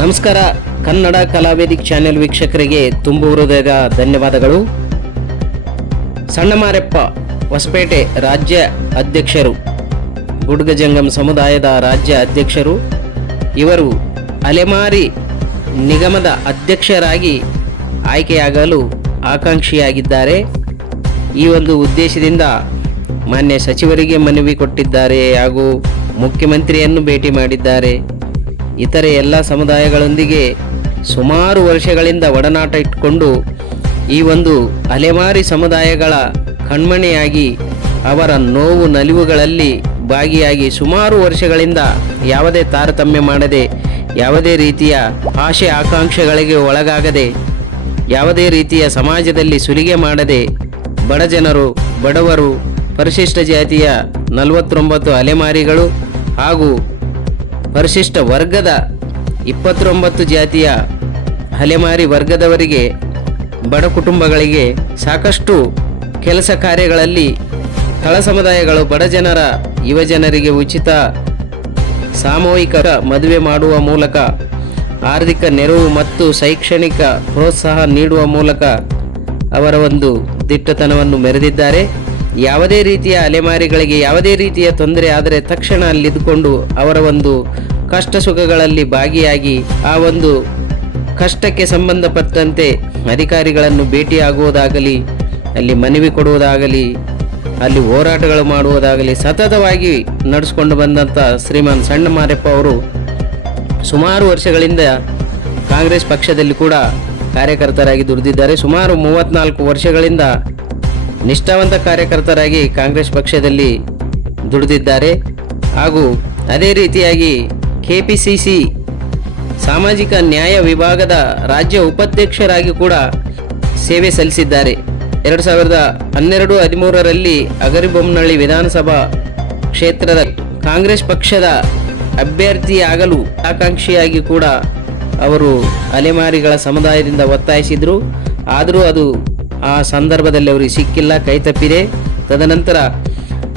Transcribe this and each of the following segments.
ನಮಸ್ಕಾರ. ಕನ್ನಡ ಕಲಾವೇದಿಕ್ ಚಾನೆಲ್ ವೀಕ್ಷಕರಿಗೆ ತುಂಬು ಹೃದಯದ ಧನ್ಯವಾದಗಳು. ಸಣ್ಣ ಮಾರೆಪ್ಪ ಹೊಸಪೇಟೆ ರಾಜ್ಯ ಅಧ್ಯಕ್ಷರು, ಗುಡ್ಗಜಂಗಮ್ ಸಮುದಾಯದ ರಾಜ್ಯ ಅಧ್ಯಕ್ಷರು. ಇವರು ಅಲೆಮಾರಿ ನಿಗಮದ ಅಧ್ಯಕ್ಷರಾಗಿ ಆಯ್ಕೆಯಾಗಲು ಆಕಾಂಕ್ಷಿಯಾಗಿದ್ದಾರೆ. ಈ ಒಂದು ಉದ್ದೇಶದಿಂದ ಮಾನ್ಯ ಸಚಿವರಿಗೆ ಮನವಿ ಕೊಟ್ಟಿದ್ದಾರೆ ಹಾಗೂ ಮುಖ್ಯಮಂತ್ರಿಯನ್ನು ಭೇಟಿ ಮಾಡಿದ್ದಾರೆ. ಇತರೆ ಎಲ್ಲ ಸಮುದಾಯಗಳೊಂದಿಗೆ ಸುಮಾರು ವರ್ಷಗಳಿಂದ ಒಡನಾಟ ಇಟ್ಟುಕೊಂಡು ಈ ಒಂದು ಅಲೆಮಾರಿ ಸಮುದಾಯಗಳ ಕಣ್ಮಣಿಯಾಗಿ ಅವರ ನೋವು ನಲಿವುಗಳಲ್ಲಿ ಭಾಗಿಯಾಗಿ ಸುಮಾರು ವರ್ಷಗಳಿಂದ ಯಾವುದೇ ತಾರತಮ್ಯ ಮಾಡದೆ, ಯಾವುದೇ ರೀತಿಯ ಆಶೆ ಆಕಾಂಕ್ಷೆಗಳಿಗೆ ಒಳಗಾಗದೆ, ಯಾವುದೇ ರೀತಿಯ ಸಮಾಜದಲ್ಲಿ ಸುಲಿಗೆ ಮಾಡದೆ ಬಡ ಜನರು, ಬಡವರು, ಪರಿಶಿಷ್ಟ ಜಾತಿಯ 49 ಅಲೆಮಾರಿಗಳು ಹಾಗೂ ಪರಿಶಿಷ್ಟ ವರ್ಗದ 29 ಜಾತಿಯ ಅಲೆಮಾರಿ ವರ್ಗದವರಿಗೆ, ಬಡ ಕುಟುಂಬಗಳಿಗೆ ಸಾಕಷ್ಟು ಕೆಲಸ ಕಾರ್ಯಗಳಲ್ಲಿ ತಳ ಸಮುದಾಯಗಳು, ಬಡ ಜನರ ಯುವಜನರಿಗೆ ಉಚಿತ ಸಾಮೂಹಿಕ ಮದುವೆ ಮಾಡುವ ಮೂಲಕ ಆರ್ಥಿಕ ನೆರವು ಮತ್ತು ಶೈಕ್ಷಣಿಕ ಪ್ರೋತ್ಸಾಹ ನೀಡುವ ಮೂಲಕ ಅವರ ಒಂದು ದಿಟ್ಟತನವನ್ನು ಮೆರೆದಿದ್ದಾರೆ. ಯಾವುದೇ ರೀತಿಯ ಅಲೆಮಾರಿಗಳಿಗೆ ಯಾವುದೇ ರೀತಿಯ ತೊಂದರೆ ಆದರೆ ತಕ್ಷಣ ಅಲ್ಲಿದ್ದುಕೊಂಡು ಅವರ ಒಂದು ಕಷ್ಟ ಸುಖಗಳಲ್ಲಿ ಭಾಗಿಯಾಗಿ ಆ ಒಂದು ಕಷ್ಟಕ್ಕೆ ಸಂಬಂಧಪಟ್ಟಂತೆ ಅಧಿಕಾರಿಗಳನ್ನು ಭೇಟಿಯಾಗುವುದಾಗಲಿ, ಅಲ್ಲಿ ಮನವಿ ಕೊಡುವುದಾಗಲಿ, ಅಲ್ಲಿ ಹೋರಾಟಗಳು ಮಾಡುವುದಾಗಲಿ ಸತತವಾಗಿ ನಡೆಸಿಕೊಂಡು ಬಂದಂಥ ಶ್ರೀಮಾನ್ ಸಣ್ಣ ಮಾರೆಪ್ಪ ಅವರು ಸುಮಾರು ವರ್ಷಗಳಿಂದ ಕಾಂಗ್ರೆಸ್ ಪಕ್ಷದಲ್ಲಿ ಕೂಡ ಕಾರ್ಯಕರ್ತರಾಗಿ ದುಡಿದಿದ್ದಾರೆ. ಸುಮಾರು 34 ವರ್ಷಗಳಿಂದ ನಿಷ್ಠಾವಂತ ಕಾರ್ಯಕರ್ತರಾಗಿ ಕಾಂಗ್ರೆಸ್ ಪಕ್ಷದಲ್ಲಿ ದುಡಿದಿದ್ದಾರೆ. ಹಾಗೂ ಅದೇ ರೀತಿಯಾಗಿ ಕೆಪಿಸಿಸಿ ಸಾಮಾಜಿಕ ನ್ಯಾಯ ವಿಭಾಗದ ರಾಜ್ಯ ಉಪಾಧ್ಯಕ್ಷರಾಗಿ ಕೂಡ ಸೇವೆ ಸಲ್ಲಿಸಿದ್ದಾರೆ. 2012-13ರಲ್ಲಿ ಅಗರಿಬೊಮ್ಮನಹಳ್ಳಿ ವಿಧಾನಸಭಾ ಕ್ಷೇತ್ರದ ಕಾಂಗ್ರೆಸ್ ಪಕ್ಷದ ಅಭ್ಯರ್ಥಿಯಾಗಲು ಆಕಾಂಕ್ಷಿಯಾಗಿ ಕೂಡ ಅವರು ಅಲೆಮಾರಿಗಳ ಸಮುದಾಯದಿಂದ ಒತ್ತಾಯಿಸಿದರು. ಆದರೂ ಅದು ಆ ಸಂದರ್ಭದಲ್ಲಿ ಅವರಿಗೆ ಸಿಕ್ಕಿಲ್ಲ, ಕೈತಪ್ಪಿದೆ. ತದನಂತರ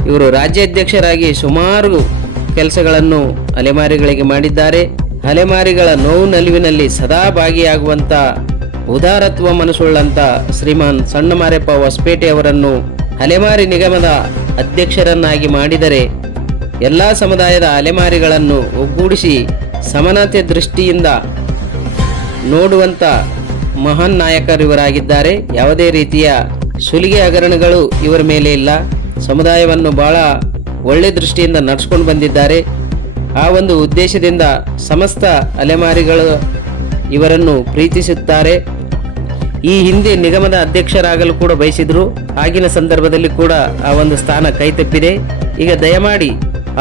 ಇವರು ರಾಜ್ಯಾಧ್ಯಕ್ಷರಾಗಿ ಸುಮಾರು ಕೆಲಸಗಳನ್ನು ಅಲೆಮಾರಿಗಳಿಗೆ ಮಾಡಿದ್ದಾರೆ. ಅಲೆಮಾರಿಗಳ ನೋವು ನಲಿವಿನಲ್ಲಿ ಸದಾ ಭಾಗಿಯಾಗುವಂಥ ಉದಾರತ್ವ ಮನಸ್ಸುಳ್ಳಂಥ ಶ್ರೀಮಾನ್ ಸಣ್ಣ ಮಾರೆಪ್ಪ ಹೊಸಪೇಟೆ ಅವರನ್ನು ಅಲೆಮಾರಿ ನಿಗಮದ ಅಧ್ಯಕ್ಷರನ್ನಾಗಿ ಮಾಡಿದರೆ ಎಲ್ಲ ಸಮುದಾಯದ ಅಲೆಮಾರಿಗಳನ್ನು ಒಗ್ಗೂಡಿಸಿ ಸಮಾನತೆ ದೃಷ್ಟಿಯಿಂದ ನೋಡುವಂಥ ಮಹಾನ್ ನಾಯಕರು ಇವರಾಗಿದ್ದಾರೆ. ಯಾವುದೇ ರೀತಿಯ ಸುಲಿಗೆ ಹಗರಣಗಳು ಇವರ ಮೇಲೆ ಇಲ್ಲ. ಸಮುದಾಯವನ್ನು ಬಹಳ ಒಳ್ಳೆ ದೃಷ್ಟಿಯಿಂದ ನಡೆಸ್ಕೊಂಡು ಬಂದಿದ್ದಾರೆ. ಆ ಒಂದು ಉದ್ದೇಶದಿಂದ ಸಮಸ್ತ ಅಲೆಮಾರಿಗಳು ಇವರನ್ನು ಪ್ರೀತಿಸುತ್ತಾರೆ. ಈ ಹಿಂದೆ ನಿಗಮದ ಅಧ್ಯಕ್ಷರಾಗಲು ಕೂಡ ಬಯಸಿದ್ರು. ಆಗಿನ ಸಂದರ್ಭದಲ್ಲಿ ಕೂಡ ಆ ಒಂದು ಸ್ಥಾನ ಕೈತಪ್ಪಿದೆ. ಈಗ ದಯಮಾಡಿ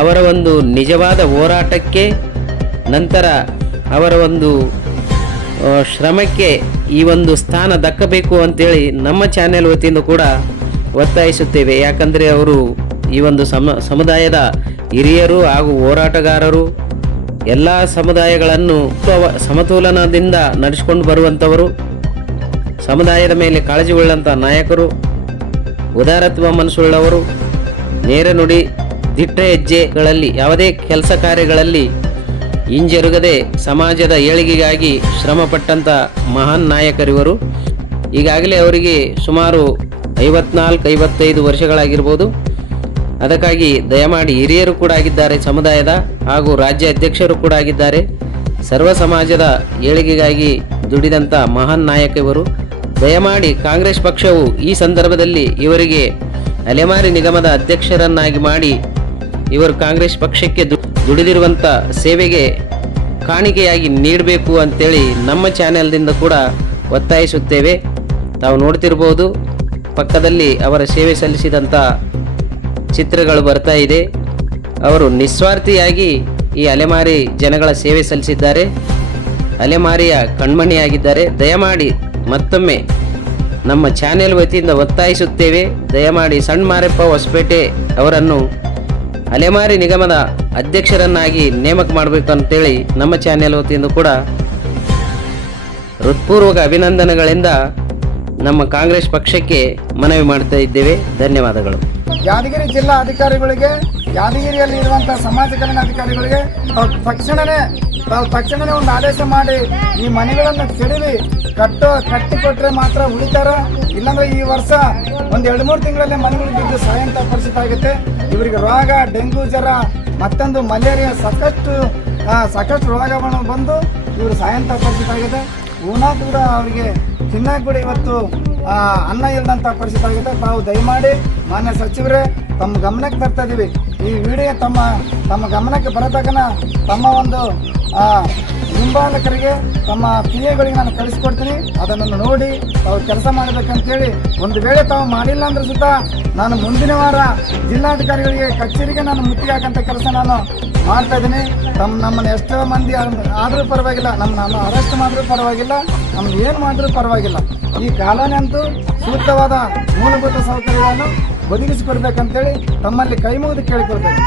ಅವರ ಒಂದು ನಿಜವಾದ ಹೋರಾಟಕ್ಕೆ, ನಂತರ ಅವರ ಒಂದು ಶ್ರಮಕ್ಕೆ ಈ ಒಂದು ಸ್ಥಾನ ದಕ್ಕಬೇಕು ಅಂತೇಳಿ ನಮ್ಮ ಚಾನೆಲ್ ವತಿಯಿಂದ ಕೂಡ ಒತ್ತಾಯಿಸುತ್ತೇವೆ. ಯಾಕಂದರೆ ಅವರು ಈ ಒಂದು ಸಮುದಾಯದ ಹಿರಿಯರು ಹಾಗೂ ಹೋರಾಟಗಾರರು, ಎಲ್ಲ ಸಮುದಾಯಗಳನ್ನು ಸಮತೋಲನದಿಂದ ನಡೆಸಿಕೊಂಡು ಬರುವಂಥವರು, ಸಮುದಾಯದ ಮೇಲೆ ಕಾಳಜಿ ಉಳ್ಳಂಥ ನಾಯಕರು, ಉದಾರತ್ವ ಮನಸ್ಸುಳ್ಳವರು, ನೇರ ನುಡಿ, ದಿಟ್ಟ ಹೆಜ್ಜೆಗಳಲ್ಲಿ ಯಾವುದೇ ಕೆಲಸ ಕಾರ್ಯಗಳಲ್ಲಿ ಹಿಂಜರುಗದೆ ಸಮಾಜದ ಏಳಿಗೆಗಾಗಿ ಶ್ರಮಪಟ್ಟಂಥ ಮಹಾನ್ ನಾಯಕರಿವರು. ಈಗಾಗಲೇ ಅವರಿಗೆ ಸುಮಾರು 54-55 ವರ್ಷಗಳಾಗಿರ್ಬೋದು. ಅದಕ್ಕಾಗಿ ದಯಮಾಡಿ ಹಿರಿಯರು ಕೂಡ ಆಗಿದ್ದಾರೆ, ಸಮುದಾಯದ ಹಾಗೂ ರಾಜ್ಯ ಅಧ್ಯಕ್ಷರು ಕೂಡ ಆಗಿದ್ದಾರೆ. ಸರ್ವ ಸಮಾಜದ ಏಳಿಗೆಗಾಗಿ ದುಡಿದಂಥ ಮಹಾನ್ ನಾಯಕ ಇವರು. ದಯಮಾಡಿ ಕಾಂಗ್ರೆಸ್ ಪಕ್ಷವು ಈ ಸಂದರ್ಭದಲ್ಲಿ ಇವರಿಗೆ ಅಲೆಮಾರಿ ನಿಗಮದ ಅಧ್ಯಕ್ಷರನ್ನಾಗಿ ಮಾಡಿ ಇವರು ಕಾಂಗ್ರೆಸ್ ಪಕ್ಷಕ್ಕೆ ದುಡಿದಿರುವಂಥ ಸೇವೆಗೆ ಕಾಣಿಕೆಯಾಗಿ ನೀಡಬೇಕು ಅಂತೇಳಿ ನಮ್ಮ ಚಾನೆಲ್ದಿಂದ ಕೂಡ ಒತ್ತಾಯಿಸುತ್ತೇವೆ. ತಾವು ನೋಡ್ತಿರ್ಬೋದು, ಪಕ್ಕದಲ್ಲಿ ಅವರ ಸೇವೆ ಸಲ್ಲಿಸಿದಂಥ ಚಿತ್ರಗಳು ಬರ್ತಾ ಇದೆ. ಅವರು ನಿಸ್ವಾರ್ಥಿಯಾಗಿ ಈ ಅಲೆಮಾರಿ ಜನಗಳ ಸೇವೆ ಸಲ್ಲಿಸಿದ್ದಾರೆ. ಅಲೆಮಾರಿಯ ಕಣ್ಮಣಿಯಾಗಿದ್ದಾರೆ. ದಯಮಾಡಿ ಮತ್ತೊಮ್ಮೆ ನಮ್ಮ ಚಾನೆಲ್ ವತಿಯಿಂದ ಒತ್ತಾಯಿಸುತ್ತೇವೆ. ದಯಮಾಡಿ ಸಣ್ಣ ಮಾರೆಪ್ಪ ಹೊಸಪೇಟೆ ಅವರನ್ನು ಅಲೆಮಾರಿ ನಿಗಮದ ಅಧ್ಯಕ್ಷರನ್ನಾಗಿ ನೇಮಕ ಮಾಡಬೇಕು ಅಂತೇಳಿ ನಮ್ಮ ಚಾನೆಲ್ ವತಿಯಿಂದ ಕೂಡ ಹೃತ್ಪೂರ್ವಕ ಅಭಿನಂದನೆಗಳಿಂದ ನಮ್ಮ ಕಾಂಗ್ರೆಸ್ ಪಕ್ಷಕ್ಕೆ ಮನವಿ ಮಾಡ್ತಾ ಇದ್ದೇವೆ. ಧನ್ಯವಾದಗಳು. ಯಾದಗಿರಿ ಜಿಲ್ಲಾ ಅಧಿಕಾರಿಗಳಿಗೆ ಯಾದಗಿರಿಯಲ್ಲಿ ಇರುವಂಥ ಸಮಾಜ ಕಲ್ಯಾಣಾಧಿಕಾರಿಗಳಿಗೆ ತಾವು ತಕ್ಷಣನೇ ಒಂದು ಆದೇಶ ಮಾಡಿ ಈ ಮನೆಗಳನ್ನು ಕೆಡವಿ ಕಟ್ಟಿಕೊಟ್ರೆ ಮಾತ್ರ ಉಳಿತಾರ. ಇಲ್ಲಾಂದ್ರೆ ಈ ವರ್ಷ ಒಂದು 2-3 ತಿಂಗಳಲ್ಲೇ ಮನೆಗಳು ಬಿದ್ದು ಸಾಯಂತ ಪರಿಸ್ಥಿತಿ ಆಗುತ್ತೆ. ಇವರಿಗೆ ರೋಗ, ಡೆಂಗು ಜ್ವರ, ಮತ್ತೊಂದು ಮಲೇರಿಯಾ ಸಾಕಷ್ಟು ರೋಗವನ್ನು ಬಂದು ಇವರು ಸಾಯಂತ ಪರಿಸ್ಥಿತಿ ಆಗಿದೆ. ಉಣ್ಣಾಕ್ ಕೂಡ ಅವರಿಗೆ ತಿನ್ನಕ್ಕೆ ಕೂಡ ಇವತ್ತು ಅನ್ನ ಇಲ್ಲದಂಥ ಪರಿಸ್ಥಿತಿ ಆಗಿದೆ. ತಾವು ದಯಮಾಡಿ ಮಾನ್ಯ ಸಚಿವರೇ ತಮ್ಮ ಗಮನಕ್ಕೆ ತರ್ತಾ ಇದೀವಿ. ಈ ವಿಡಿಯೋ ತಮ್ಮ ಗಮನಕ್ಕೆ ಬರತಕ್ಕನ ತಮ್ಮ ಒಂದು ಹಿಂಬಾಲಕರಿಗೆ ತಮ್ಮ ಪಿಎಗಳಿಗೆ ನಾನು ಕಳಿಸ್ಕೊಡ್ತೀನಿ. ಅದನ್ನು ನೋಡಿ ತಾವು ಕೆಲಸ ಮಾಡಬೇಕಂತೇಳಿ, ಒಂದು ವೇಳೆ ತಾವು ಮಾಡಿಲ್ಲ ಅಂದ್ರೆ ಸುತ್ತ ನಾನು ಮುಂದಿನ ವಾರ ಜಿಲ್ಲಾಧಿಕಾರಿಗಳಿಗೆ ಕಚೇರಿಗೆ ನಾನು ಮುತ್ತಿಗೆ ಹಾಕಂತ ಕೆಲಸ ನಾನು ಮಾಡ್ತಾ ಇದ್ದೀನಿ. ನಮ್ಮನ್ನು ಎಷ್ಟೋ ಮಂದಿ ಆದರೂ ಪರವಾಗಿಲ್ಲ, ನಮ್ಮ ಅರೆಸ್ಟ್ ಮಾಡಿದ್ರೂ ಪರವಾಗಿಲ್ಲ, ನಮ್ಗೆ ಏನು ಮಾಡಿದ್ರೂ ಪರವಾಗಿಲ್ಲ. ಈ ಕಾಲೋನಿ ಅಂತೂ ಸೂಕ್ತವಾದ ಮೂಲಭೂತ ಸೌಕರ್ಯಗಳನ್ನು ಒದಗಿಸಿಕೊಡ್ಬೇಕಂತೇಳಿ ತಮ್ಮಲ್ಲಿ ಕೈ ಮುಗಿದು ಕೇಳಿಕೊಳ್ತೇನೆ.